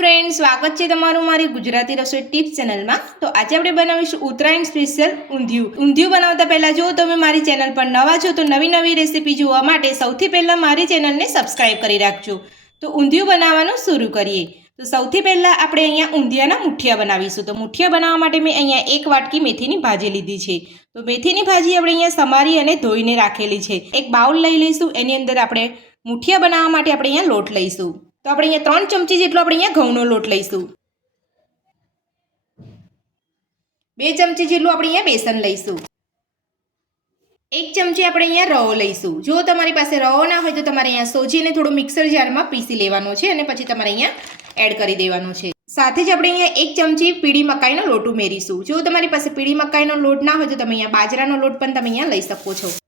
Friends, स्वागत है तमारू मारी गुजराती रसोई टिप्स चैनल में। तो आज આપણે બનાવીશું ઉત્તરાયણ સ્પેશિયલ ઊંધિયું બનાવતા પહેલા જો તમે મારી ચેનલ પર નવા છો તો નવી નવી રેસીપી જોવા માટે સૌથી પહેલા મારી ચેનલને સબસ્ક્રાઇબ કરી રાખજો। તો ઊંધિયું બનાવવાનું શરૂ કરીએ। તો સૌથી પહેલા આપણે અહીંયા ઊંધિયાના મુઠિયા બનાવીશું। તો મુઠિયા બનાવવા માટે મેં અહીંયા એક વાટકી મેથીની ભાજી લીધી છે। તો મેથીની ભાજી આપણે અહીંયા સમારી અને ધોઈને રાખેલી છે। એક બાઉલ લઈ લઈશું, એની અંદર આપણે મુઠિયા બનાવવા માટે આપણે અહીંયા લોટ લઈશું। तो આપણે અહીંયા 3 ચમચી જેટલો આપણે અહીંયા ઘઉંનો લોટ લઈશું। 2 ચમચી જેટલું આપણે અહીંયા બેસન લઈશું। 1 ચમચી આપણે અહીંયા રવો લઈશું। જો તમારી પાસે રવો ના હોય તો તમારે અહીંયા સોજીને થોડું મિક્સર જારમાં પીસી લેવાનો છે અને પછી તમારે અહીંયા એડ કરી દેવાનો છે। સાથે જ આપણે અહીંયા 1 ચમચી પીળી મકાઈનો લોટ ઉમેરીશું। જો તમારી પાસે પીળી મકાઈનો લોટ ના હોય તો તમે અહીંયા બાજરાનો લોટ પણ તમે અહીંયા લઈ શકો છો।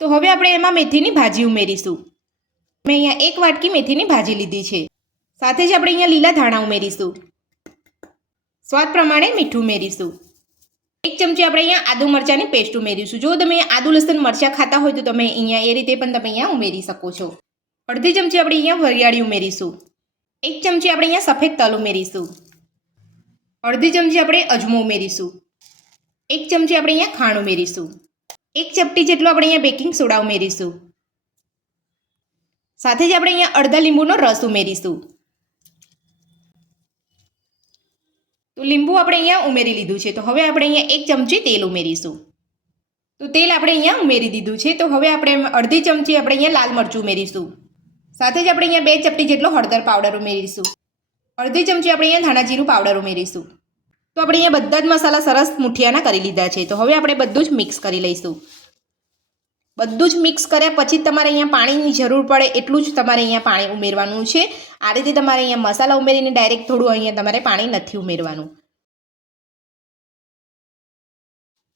તો હવે આપણે એમાં મેથીની ભાજી ઉમેરીશું। मैं अहींया एक वाटकी मेथीनी भाजी लीधी है। साथ ज आपणे अहींया लीला धाणा उमेरीशुं। स्वाद प्रमाणे मीठुं उमेरीशुं। 1 चमची आपणे अहींया आदू मरचानी पेस्ट उमेरीशुं। जो तमे आदू लसण मरचा खाता होय तो तमे अहींया ए रीते पण तमे अहींया उमेरी शको छो। अर्धी चमची आपणे अहींया वरियाળી उमेरीशुं। 1 चमची आपणे अहींया सफेद तल उमेरीशुं। अर्धी चमची आपणे अजमो उमेरीशुं। 1 चमची आपणे अहींया खांड उमेरीशुं। 1 चपटी जेटलो आपणे अहींया बेकिंग सोडा उमेरीशुं। साथे ज आपणे अहींया अर्धा લીંબુનો रस उमेरीशुं। तो લીંબુ આપણે અહીંયા ઉમેરી લીધું છે। તો હવે આપણે અહીંયા 1 ચમચી તેલ ઉમેરીશું। તો તેલ આપણે અહીંયા ઉમેરી દીધું છે। તો હવે આપણે અડધી ચમચી આપણે અહીંયા લાલ મરચું ઉમેરીશું। સાથે જ આપણે અહીંયા 2 ચપટી જેટલો હળદર પાવડર ઉમેરીશું। અડધી ચમચી આપણે અહીંયા ધાણા જીરું પાવડર ઉમેરીશું। તો આપણે અહીંયા બધા જ મસાલા સરસ મુઠિયાના કરી લીધા છે। તો હવે આપણે બધું જ મિક્સ કરી લઈશું। બધું જ મિક્સ કર્યા પછી તમારે અહીંયા પાણીની જરૂર પડે એટલું જ તમારે અહીંયા પાણી ઉમેરવાનું છે। આ રીતે તમારે અહીંયા મસાલા ઉમેરીને ડાયરેક્ટ થોડું અહીંયા તમારે પાણી નથી ઉમેરવાનું।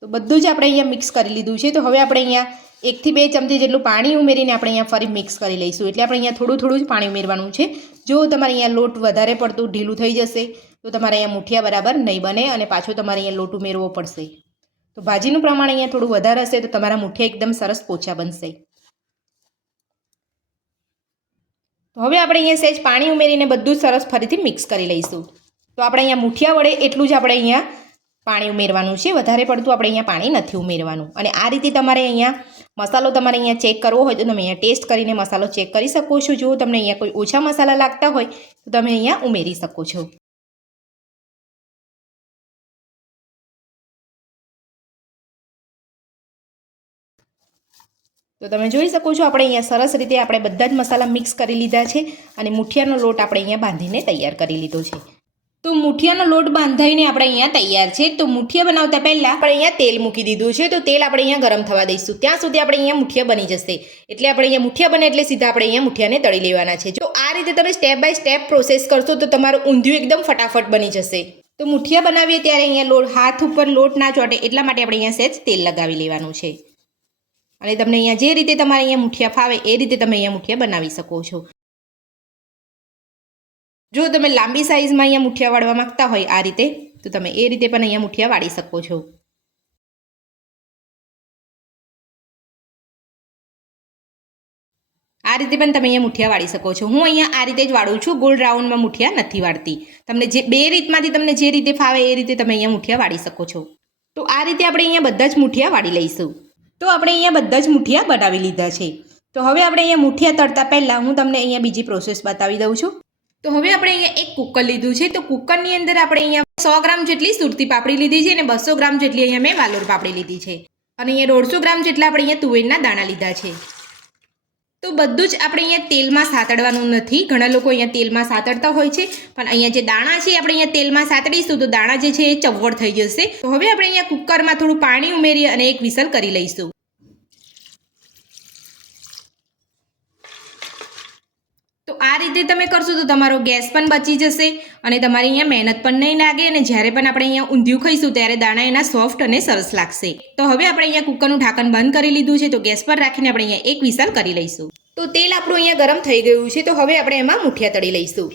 તો બધું જ આપણે અહીંયા મિક્સ કરી લીધું છે। તો હવે આપણે અહીંયા 1 થી 2 ચમચી જેટલું પાણી ઉમેરીને આપણે અહીંયા ફરી મિક્સ કરી લઈશું। એટલે આપણે અહીંયા થોડું થોડું જ પાણી ઉમેરવાનું છે। જો તમારે અહીંયા લોટ વધારે પડતું ઢીલું થઈ જશે તો તમારે અહીંયા મુઠિયા બરાબર નહીં બને અને પાછો તમારે અહીંયા લોટ ઉમેરવો પડશે। तो भाजीનું प्रमाण अहींया थोड़ुं वधारे हशे तो तमारा मुठिया एकदम सरस पोचा बनशे। तो हवे आपणे अहींया सेज पाणी उमेरीने बधुं सरस फरीथी मिक्स करी लईशुं। तो आपणे अहींया मुठिया वडे एटलुं ज आपणे अहींया पाणी उमेरवानुं छे, वधारे पड़तुं आपणे अहींया पाणी नथी उमेरवानुं। अने आ रीते तमारे अहींया मसालो तमारे अहींया चेक करवो होय तो तमे अहींया टेस्ट करीने मसालो चेक करी शको छो। जो तमने अहींया कोई ओछा मसाला लागता होय तो तमे अहींया उमेरी शको छो। तो तमे जोई शको छो आपणे अहींया सरस रीते आपणे बधा ज मसाला मिक्स करी लीधा छे अने मुठियानो लोट आपणे अहींया बांधीने तैयार करी लीधो छे। तो मुठियानो लोट बांधाईने आपणे अहींया तैयार छे। तो मुठिया बनावता पहेला आपणे अहींया तेल मूकी दीधुं छे। तो तेल आपणे अहींया गरम थवा दईशुं। त्यां सुधी आपणे अहींया मुठिया बनी जशे। एटले आपणे अहींया मुठिया बने एटले सीधा आपणे अहींया मुठियाने तળી लेवाना छे। जो आ रीते तमे स्टेप बाय स्टेप प्रोसेस करशो तो तमारुं ઊંધિયું एकदम फटाफट बनी जशे। तो मुठिया बनावीए त्यारे अहींया लोट हाथ उपर लोट ना ચોટે એટલા માટે આપણે અહીંયા સેજ તેલ લગાવી લેવાનું છે। અને તમને અહીંયા જે રીતે તમારે અહીંયા મુઠિયા ફાવે એ રીતે તમે અહીંયા મુઠિયા બનાવી શકો છો। જો તમે લાંબી સાઈઝમાં અહીંયા મુઠિયા વાળવા માંગતા હોય આ રીતે તો તમે એ રીતે પણ અહીંયા મુઠિયા વાળી શકો છો। આ રીતે પણ તમે અહીંયા મુઠિયા વાળી શકો છો। હું અહીંયા આ રીતે જ વાળું છું, ગોળ રાઉન્ડમાં મુઠિયા નથી વાળતી। તમને જે બે રીતમાંથી તમને જે રીતે ફાવે એ રીતે તમે અહીંયા મુઠિયા વાળી શકો છો। તો આ રીતે આપણે અહીંયા બધા જ મુઠિયા વાળી લઈશું। तो આપણે અહીંયા બધા જ મુઠિયા બનાવી લીધા છે। તો હવે આપણે અહીંયા મુઠિયા તળતા પહેલા હું તમને અહીંયા બીજી પ્રોસેસ બતાવી દઉં છું। તો હવે આપણે અહીંયા એક કુકર લીધું છે। તો કુકરની અંદર આપણે અહીંયા 100 ગ્રામ જેટલી સુરતી પાપડી લીધી છે અને 200 ગ્રામ જેટલી અહીંયા મેં વાલોર પાપડી લીધી છે અને અહીંયા 150 ગ્રામ જેટલા આપણે અહીંયા તુવેરના દાણા લીધા છે। તો બધું જ આપણે અહીંયા તેલમાં સાતડવાનું નથી। ઘણા લોકો અહીંયા તેલમાં સાતડતા હોય છે પણ અહીંયા જે દાણા છે આપણે અહીંયા તેલમાં સાતડીશું તો દાણા જે છે એ ચવડ થઈ જશે। તો હવે આપણે અહીંયા કુકરમાં થોડું પાણી ઉમેરી અને એક વિસલ કરી લઈશું। તો આ રીતે તમે કરશો તો તમારો ગેસ પણ બચી જશે અને તમારી અહીંયા મહેનત પણ નહીં લાગે અને જ્યારે પણ આપણે અહીંયા ઊંધિયું ખાઈશું ત્યારે દાણા એના સોફ્ટ અને સરસ લાગશે। તો હવે આપણે અહીંયા કુકરનું ઢાંકણ બંધ કરી લીધું છે। તો ગેસ પર રાખીને આપણે અહીંયા એક વિસલ કરી લઈશું। તો તેલ આપણું અહીંયા ગરમ થઈ ગયું છે। તો હવે આપણે એમાં મુઠિયા તળી લઈશું।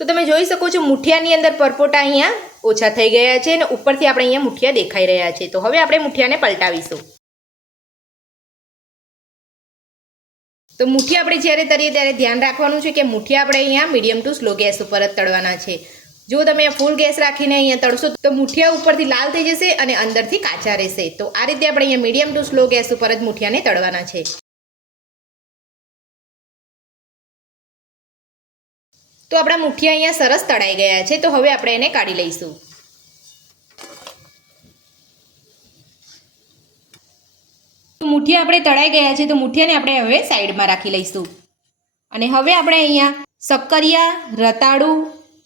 તો તમે જોઈ શકો છો મુઠિયાની અંદર પરપોટા અહીંયા ઓછા થઈ ગયા છે અને ઉપરથી આપણે અહીંયા મુઠિયા દેખાઈ રહ્યા છે। તો હવે આપણે મુઠિયાને પલટાવીશું। તો મુઠિયા આપણે જ્યારે તળીએ ત્યારે ધ્યાન રાખવાનું છે કે મુઠિયા આપણે અહીંયા મીડિયમ ટુ સ્લો ગેસ ઉપર જ તળવાના છે. જો તમે ફૂલ ગેસ રાખીને અહીંયા તળશો તો મુઠિયા ઉપરથી લાલ થઈ જશે અને અંદરથી કાચા રહેશે. તો આ રીતે આપણે અહીંયા મીડિયમ ટુ સ્લો ગેસ ઉપર જ મુઠિયાને તળવાના છે. તો આપણા મુઠિયા અહીંયા સરસ તળાઈ ગયા છે. તો હવે આપણે એને કાઢી લઈશું. મુઠિયા આપણે તળાઈ ગયા છે. તો મુઠિયાને આપણે હવે સાઈડમાં રાખી લઈશું. અને હવે આપણે અહીંયા શક્કરિયા, રતાળું,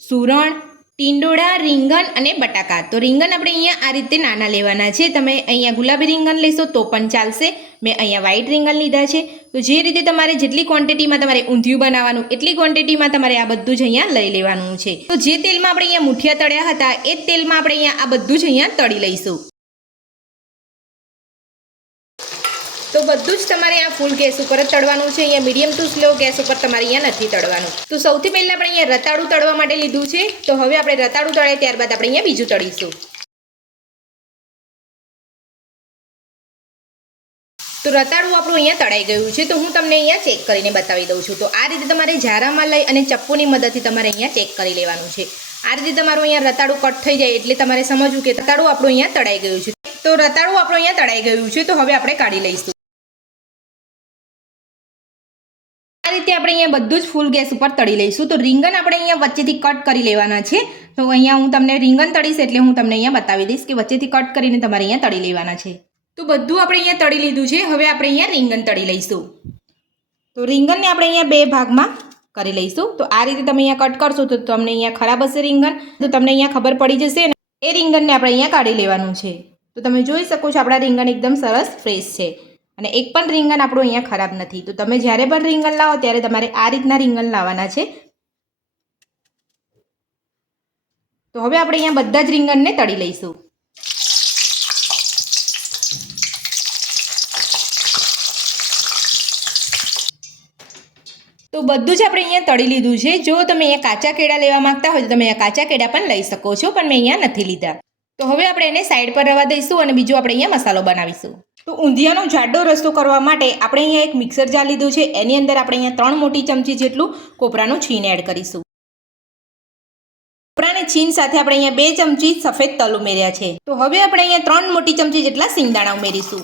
સુરણ, ટીંડોળા, રીંગણ અને બટાકા. તો રીંગણ આપણે અહીંયા આ રીતે નાના લેવાના છે. તમે અહીંયા ગુલાબી રીંગણ લેશો તો પણ ચાલશે. મેં અહીંયા વ્હાઈટ રીંગણ લીધા છે. તો જે રીતે તમારે જેટલી ક્વોન્ટિટીમાં તમારે ઊંધિયું બનાવવાનું એટલી ક્વોન્ટિટીમાં તમારે આ બધું જ અહીંયા લઈ લેવાનું છે. તો જે તેલમાં આપણે અહીંયા મુઠિયા તળ્યા હતા એ જ તેલમાં આપણે અહીંયા આ બધું જ અહીંયા તળી લઈશું. તો બધું જ તમારે આ ફૂલ ગેસ ઉપર જ તળવાનું છે. અહીંયા મીડિયમ ટુ સ્લો ગેસ ઉપર તમારે અહીંયા નથી તળવાનું. તો સૌથી પહેલાં આપણે અહીંયા રતાળું તળવા માટે લીધું છે. તો હવે આપણે રતાળું તળાય ત્યારબાદ આપણે અહીંયા બીજું તળીશું. તો રતાળું આપણું અહીંયા તળાઈ ગયું છે. તો હું તમને અહીંયા ચેક કરીને બતાવી દઉં છું. તો આ રીતે તમારે ઝારામાં લઈ અને ચપ્પુની મદદથી તમારે અહીંયા ચેક કરી લેવાનું છે. આ રીતે તમારું અહીંયા રતાળું કટ થઈ જાય એટલે તમારે સમજવું કે રતાળું આપણું અહીંયા તળાઈ ગયું છે. તો રતાળું આપણું અહીંયા તળાઈ ગયું છે. તો હવે આપણે કાઢી લઈશું. આ રીતે આપણે અહીંયા બધું જ ફૂલ ગેસ ઉપર તળી લઈશું. તો રીંગણ આપણે અહીંયા વચ્ચેથી કટ કરી લેવાના છે. તો અહીંયા હું તમને રીંગણ તળીશ એટલે હું તમને અહીંયા બતાવી દઈશ કે વચ્ચેથી કટ કરીને તમારે અહીંયા તળી લેવાના છે. તો બધું આપણે અહીંયા તળી લીધું છે. હવે આપણે અહીંયા રીંગણ તળી લઈશું. તો રીંગણને આપણે અહીંયા બે ભાગમાં કરી લઈશું. તો આ રીતે તમે અહીંયા કટ કરશો તો તમને અહીંયા ખરાબ હશે રીંગણ. તો તમને અહીંયા ખબર પડી જશે ને એ રીંગણને આપણે અહીંયા કાઢી લેવાનું છે. તો તમે જોઈ શકો છો આપણા રીંગણ એકદમ સરસ ફ્રેશ છે અને એક પણ રીંગણ આપણું અહીંયા ખરાબ નથી. તો તમે જ્યારે પણ રીંગણ લાવો ત્યારે તમારે આ રીતના રીંગણ લાવવાના છે. તો હવે આપણે અહીંયા બધા જ રીંગણને તળી લઈશું. તો બધું જ આપણે અહીંયા તળી લીધું છે. જો તમે અહીંયા કાચા કેળા લેવા માંગતા હોય તો તમે અહીંયા કાચા કેળા પણ લઈ શકો છો, પણ મેં અહીંયા નથી લીધા. તો હવે આપણે એને સાઈડ પર રવા દઈશું અને બીજું આપણે અહીંયા મસાલો બનાવીશું. તો ઊંધિયાનો જાડો રસ્તો કરવા માટે આપણે અહીંયા એક મિક્સર જાર લીધું છે. એની અંદર આપણે અહીંયા 3 મોટી ચમચી જેટલું કોપરાનું છીણ એડ કરીશું. કોપરાને છીણ સાથે આપણે અહીંયા 2 ચમચી સફેદ તલ ઉમેર્યા છે. તો હવે આપણે અહીંયા 3 મોટી ચમચી જેટલા સિંગદાણા ઉમેરીશું.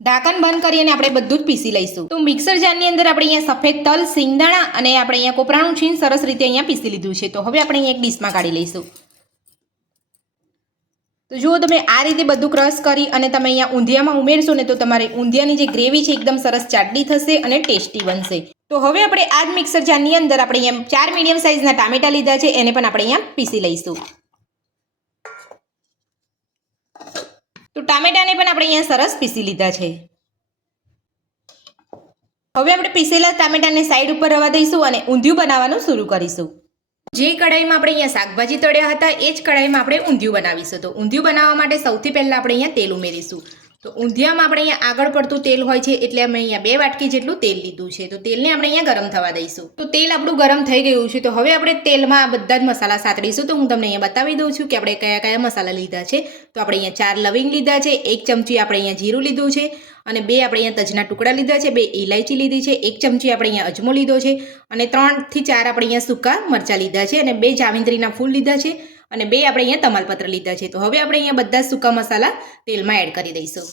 ઢાંકણ બંધ કરીને આપણે બધું જ પીસી લઈશું. તો મિક્સર જારની અંદર આપણે અહીંયા સફેદ તલ, સિંગદાણા અને આપણે અહીંયા કોપરાનું છીણ સરસ રીતે અહીંયા પીસી લીધું છે. તો હવે આપણે અહીંયા એક ડીશમાં કાઢી લઈશું. તો જુઓ તમે આ રીતે બધું ક્રશ કરી અને તમે અહીંયા ઊંધિયામાં ઉમેરશો ને તો તમારી ઊંધિયાની જે ગ્રેવી છે એકદમ સરસ ચાટડી થશે અને ટેસ્ટી બનશે. તો હવે આપણે આ જ મિક્સર જારની અંદર આપણે અહીંયા 4 મીડિયમ સાઇઝના ટામેટા લીધા છે. એને પણ આપણે અહીંયા પીસી લઈશું. તો ટામેટાને પણ આપણે અહીંયા સરસ પીસી લીધા છે. હવે આપણે પીસેલા ટામેટાને સાઈડ ઉપર રવા દઈશું અને ઊંધિયું બનાવવાનું શરૂ કરીશું. જે કઢાઈમાં આપણે અહીંયા શાકભાજી તળ્યા હતા એ જ કઢાઈમાં આપણે ઊંધિયું બનાવીશું. તો ઊંધિયું બનાવવા માટે સૌથી પહેલાં આપણે અહીંયા તેલ ઉમેરીશું. તો ઊંધિયામાં આપણે અહીંયા આગળ પડતું તેલ હોય છે એટલે અમે અહીંયા 2 વાટકી જેટલું તેલ લીધું છે. તો તેલને આપણે અહીંયા ગરમ થવા દઈશું. તો તેલ આપણું ગરમ થઈ ગયું છે. તો હવે આપણે તેલમાં બધા જ મસાલા સાતડીશું. તો હું તમને અહીંયા બતાવી દઉં છું કે આપણે કયા કયા મસાલા લીધા છે. તો આપણે અહીંયા 4 લવિંગ લીધા છે, 1 ચમચી આપણે અહીંયા જીરું લીધું છે અને 2 આપણે અહીંયા તજના ટુકડા લીધા છે, 2 ઇલાયચી લીધી છે, 1 ચમચી આપણે અહીંયા અજમો લીધો છે અને 3 થી 4 આપણે અહીંયા સૂકા મરચાં લીધા છે અને 2 જાવિત્રીના ફૂલ લીધા છે અને 2 આપણે અહીંયા તમાલપત્ર લીધા છે. તો હવે આપણે અહીંયા બધા સૂકા મસાલા તેલમાં એડ કરી દઈશું.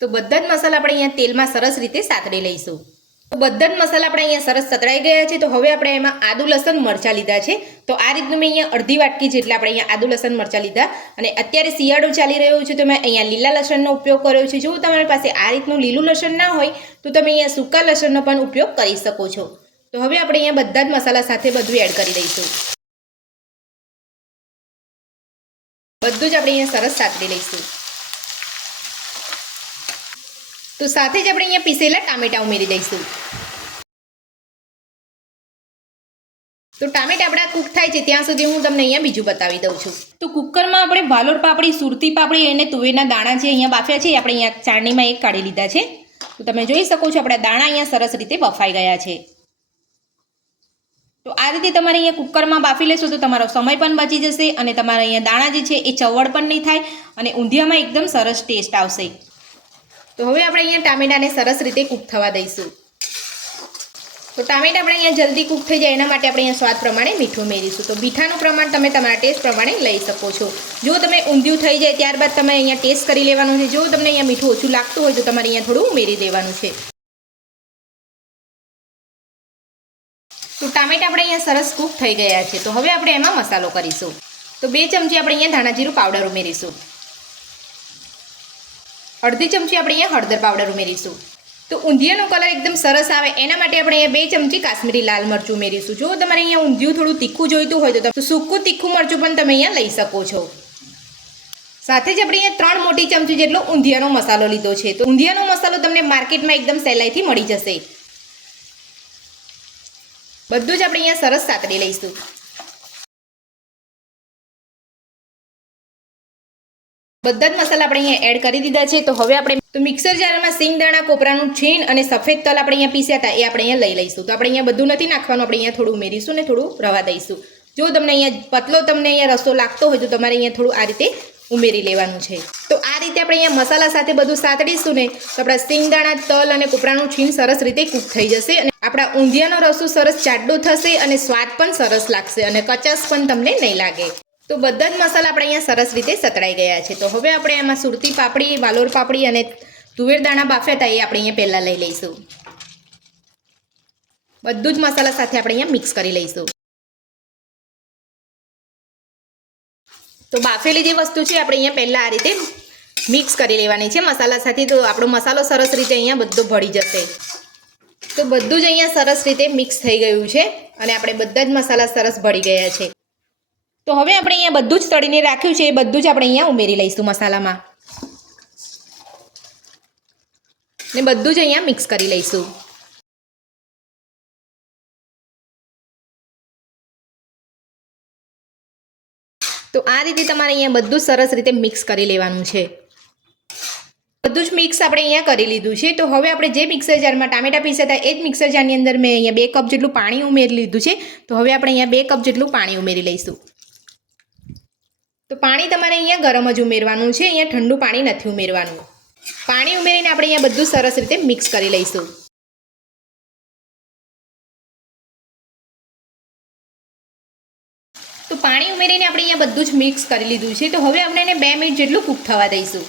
તો બધા જ મસાલા આપણે અહીંયા તેલમાં સરસ રીતે સાતળી લઈશું. તો બધા જ મસાલા આપણે અહીંયા સરસ સતળાઈ ગયા છે. તો હવે આપણે એમાં આદુ લસણ મરચાં લીધા છે. તો આ રીતનું મેં અહીંયા અડધી વાટકી જેટલા આપણે અહીંયા આદુ લસણ મરચાં લીધા અને અત્યારે શિયાળો ચાલી રહ્યો છે તો મેં અહીંયા લીલા લસણનો ઉપયોગ કર્યો છે. જો તમારી પાસે આ રીતનું લીલું લસણ ના હોય તો તમે અહીંયા સૂકા લસણનો પણ ઉપયોગ કરી શકો છો. તો હવે આપણે અહીંયા બધા જ મસાલા સાથે બધું એડ કરી દઈશું. બધું જ આપણે અહીંયા સરસ સાતળી લઈશું. તો સાથે જ આપણે અહીંયા પીસેલા ટામેટા ઉમેરી દઈશું. તો ટામેટા આપણા કૂક થાય છે ત્યાં સુધી હું તમને અહીંયા બીજું બતાવી દઉં છું. તો કુકરમાં આપણે વાલોડ પાપડી, સુરતી પાપડી અને તુવેરના દાણા જે અહીંયા બાફ્યા છે આપણે અહીંયા ચાળણીમાં એક કાઢી લીધા છે. તો તમે જોઈ શકો છો આપણા દાણા અહીંયા સરસ રીતે બફાઈ ગયા છે. તો આ રીતે તમારે અહીંયા કુકરમાં બાફી લેશો તો તમારો સમય પણ બચી જશે અને તમારા અહીંયા દાણા જે છે એ ચવડ પણ નહીં થાય અને ઊંધિયામાં એકદમ સરસ ટેસ્ટ આવશે. તો હવે આપણે અહીંયા ટામેટાને સરસ રીતે કૂક થવા દઈશું. તો ટામેટા આપણે અહીંયા જલ્દી કૂક થઈ જાય એના માટે આપણે અહીંયા સ્વાદ પ્રમાણે મીઠું ઉમેરીશું. તો મીઠાનું પ્રમાણ તમે તમારા ટેસ્ટ પ્રમાણે લઈ શકો છો. જો તમે ઊંધિયું થઈ જાય ત્યારબાદ તમે અહીંયા ટેસ્ટ કરી લેવાનું છે. જો તમને અહીંયા મીઠું ઓછું લાગતું હોય તો તમારે અહીંયા થોડું ઉમેરી દેવાનું છે. તો ટામેટા આપણે અહીંયા સરસ કૂક થઈ ગયા છે. તો હવે આપણે એમાં મસાલો કરીશું. તો 2 ચમચી આપણે અહીંયા ધાણા જીરું પાવડર ઉમેરીશું. અડધી ચમચી આપણે અહીંયા હળદર પાવડર ઉમેરીશું. તો ઊંધિયાનો કલર એકદમ સરસ આવે એના માટે આપણે અહીંયા 2 ચમચી કાશ્મીરી લાલ મરચું ઉમેરીશું. જો તમારે અહીંયા ઊંધિયું થોડું તીખું જોઈતું હોય તો સૂકું તીખું મરચું પણ તમે અહીંયા લઈ શકો છો. સાથે જ આપણે અહીંયા 3 મોટી ચમચી જેટલો ઊંધિયાનો મસાલો લીધો છે. તો ઊંધિયાનો મસાલો તમને માર્કેટમાં એકદમ સહેલાઈથી મળી જશે. બધું જ આપણે અહીંયા સરસ સાતળી લઈશું. બધા જ મસાલા આપણે અહીંયા એડ કરી દીધા છે. તો હવે આપણે મિક્સર જારમાં સિંગદાણા, કોપરાનું છીણ અને સફેદ તલ આપણે અહીંયા પીસ્યા હતા એ આપણે અહીંયા લઈ લઈશું. તો આપણે અહીંયા બધું નથી નાખવાનું, આપણે અહીંયા થોડું ઉમેરીશું ને થોડું રવા દઈશું. જો તમને અહીંયા પતલો તમને અહીંયા રસો લાગતો હોય તો તમારે અહીંયા થોડું આ રીતે ઉમેરી લેવાનું છે. તો આ રીતે આપણે અહીંયા મસાલા સાથે બધું સાતડીશું ને તો આપણા સિંગદાણા, તલ અને કોપરાનું છીણ સરસ રીતે કૂક થઈ જશે અને આપણા ઊંધિયાનો રસો સરસ જાડો થશે અને સ્વાદ પણ સરસ લાગશે અને કચાશ પણ તમને નહીં લાગે. તો બધા જ મસાલા આપણે અહીંયા સરસ રીતે સતળાઈ ગયા છે. તો હવે આપણે એમાં સુરતી પાપડી, વાલોર પાપડી અને તુવેર દાણા બાફ્યા હતા એ આપણે અહીંયા પહેલાં લઈ લઈશું. બધું જ મસાલા સાથે આપણે અહીંયા મિક્સ કરી લઈશું. તો બાફેલી જે વસ્તુ છે આપણે અહીંયા પહેલાં આ રીતે મિક્સ કરી લેવાની છે મસાલા સાથે. તો આપણો મસાલો સરસ રીતે અહીંયા બધો ભળી જશે. તો બધું જ અહીંયા સરસ રીતે મિક્સ થઈ ગયું છે અને આપણે બધા જ મસાલા સરસ ભળી ગયા છે. તો હવે આપણે અહીંયા બધું જ તળીને રાખ્યું છે એ બધું જ આપણે અહીંયા ઉમેરી લઈશું મસાલામાં ને બધું જ અહીંયા મિક્સ કરી લઈશું. તો આ રીતે તમારે અહીંયા બધું સરસ રીતે મિક્સ કરી લેવાનું છે. બધું જ મિક્સ આપણે અહીંયા કરી લીધું છે. તો હવે આપણે જે મિક્સર જારમાં ટામેટા પીસ્યા હતા એ જ મિક્સર જારની અંદર મેં અહીંયા 2 કપ જેટલું પાણી ઉમેરી લીધું છે. તો હવે આપણે અહીંયા 2 કપ જેટલું પાણી ઉમેરી લઈશું. તો પાણી તમારે અહીંયા ગરમ જ ઉમેરવાનું છે, અહીંયા ઠંડુ પાણી નથી ઉમેરવાનું. પાણી ઉમેરીને આપણે અહીંયા બધું સરસ રીતે મિક્સ કરી લઈશું. તો પાણી ઉમેરીને આપણે અહીંયા બધું જ મિક્સ કરી લીધું છે. તો હવે આપણે એને 2 મિનિટ જેટલું કૂક થવા દઈશું.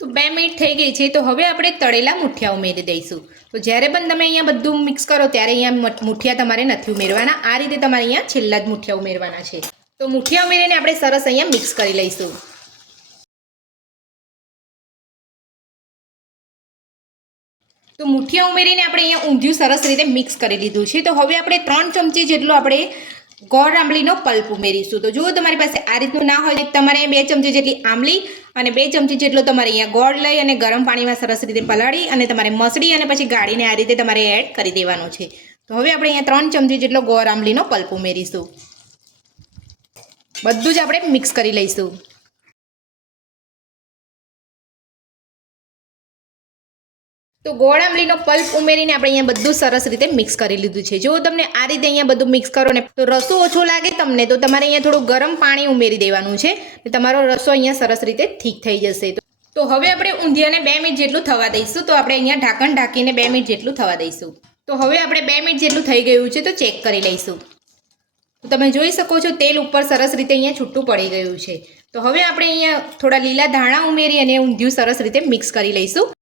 તો 2 મિનિટ થઈ ગઈ છે. તો હવે આપણે તળેલા મુઠિયા ઉમેરી દઈશું. તો જ્યારે પણ તમે અહીંયા બધું મિક્સ કરો ત્યારે અહીંયા મુઠિયા તમારે નથી ઉમેરવાના, આ રીતે તમારે અહીંયા છેલ્લા જ મુઠિયા ઉમેરવાના છે. તો મુઠિયા ઉમેરીને આપણે સરસ અહીંયા મિક્સ કરી લઈશું. તો મુઠિયા ઉમેરીને આપણે અહીંયા ઊંધિયું સરસ રીતે મિક્સ કરી લીધું છે. તો હવે આપણે 3 ચમચી જેટલો આપણે ગોળ આંબલીનો પલ્પ ઉમેરીશું. તો જો તમારી પાસે આ રીતનું ના હોય તમારે 2 ચમચી જેટલી આંબલી અને 2 ચમચી જેટલો તમારે અહીંયા ગોળ લઈ અને ગરમ પાણીમાં સરસ રીતે પલાળી અને તમારે મસળી અને પછી ગાળીને આ રીતે તમારે એડ કરી દેવાનો છે. તો હવે આપણે અહીંયા 3 ચમચી જેટલો ગોળ આંબલીનો પલ્પ ઉમેરીશું. બધું જ આપણે મિક્સ કરી લઈશું. તો ગોળ આંબલીનો પલ્પ ઉમેરીને આપણે અહીંયા બધું સરસ રીતે મિક્સ કરી લીધું છે. જો તમને આ રીતે અહીંયા બધું મિક્સ કરો ને તો રસો ઓછો લાગે તમને તો તમારે અહીંયા થોડું ગરમ પાણી ઉમેરી દેવાનું છે. તમારો રસો અહીંયા સરસ રીતે ઠીક થઈ જશે. તો હવે આપણે ઊંધિયાને 2 મિનિટ જેટલું થવા દઈશું. તો આપણે અહીંયા ઢાંકણ ઢાંકીને 2 મિનિટ જેટલું થવા દઈશું. તો હવે આપણે 2 મિનિટ જેટલું થઈ ગયું છે તો ચેક કરી લઈશું. તો તમે જોઈ શકો છો તેલ ઉપર સરસ રીતે અહીંયા છૂટું પડી ગયું છે. તો હવે આપણે અહીંયા થોડા લીલા ધાણા ઉમેરી અને ઊંધિયું સરસ રીતે મિક્સ કરી લઈશું.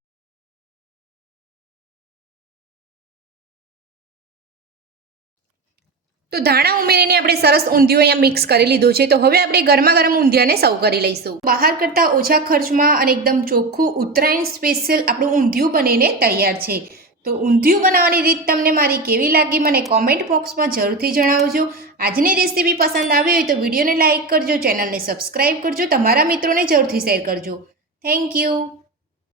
તો ધાણા ઉમેરીને આપણે સરસ ઊંધિયું અહીંયા મિક્સ કરી લીધું છે. તો હવે આપણે ગરમા ગરમ ઊંધિયાને સર્વ કરી લઈશું. બહાર કરતાં ઓછા ખર્ચમાં અને એકદમ ચોખ્ખું ઉત્તરાયણ સ્પેશિયલ આપણું ઊંધિયું બનીને તૈયાર છે. તો ઊંધિયું બનાવવાની રીત તમને મારી કેવી લાગી મને કોમેન્ટ બોક્સમાં જરૂરથી જણાવજો. આજની રેસીપી પસંદ આવી હોય તો વિડીયોને લાઇક કરજો, ચેનલને સબસ્ક્રાઈબ કરજો, તમારા મિત્રોને જરૂરથી શેર કરજો. Thank you.